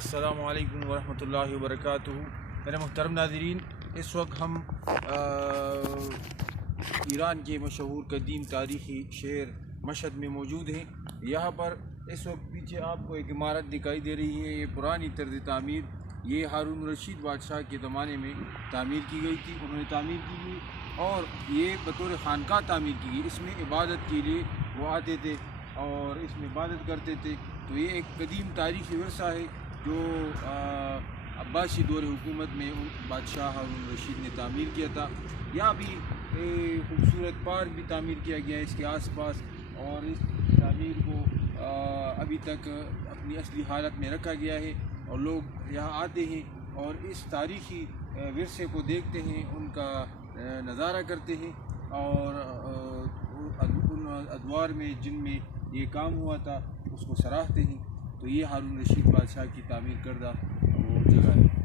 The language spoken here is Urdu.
السلام علیکم ورحمۃ اللہ وبرکاتہ۔ میرے محترم ناظرین، اس وقت ہم ایران کے مشہور قدیم تاریخی شہر مشہد میں موجود ہیں۔ یہاں پر اس وقت پیچھے آپ کو ایک عمارت دکھائی دے رہی ہے۔ یہ پرانی طرز تعمیر، یہ ہارون الرشید بادشاہ کے زمانے میں تعمیر کی گئی تھی، انہوں نے تعمیر کی گئی اور یہ بطور خانقاہ تعمیر کی گئی۔ اس میں عبادت کے لیے وہ آتے تھے اور اس میں عبادت کرتے تھے۔ تو یہ ایک قدیم تاریخی ورثہ ہے جو عباسی دور حکومت میں بادشاہ ہارون الرشید نے تعمیر کیا تھا۔ یہاں بھی خوبصورت پارک بھی تعمیر کیا گیا ہے اس کے آس پاس، اور اس تعمیر کو ابھی تک اپنی اصلی حالت میں رکھا گیا ہے اور لوگ یہاں آتے ہیں اور اس تاریخی ورثے کو دیکھتے ہیں، ان کا نظارہ کرتے ہیں اور ان ادوار میں جن میں یہ کام ہوا تھا اس کو سراہتے ہیں۔ تو یہ ہارون الرشید بادشاہ کی تعمیر کردہ وہ جگہ ہے۔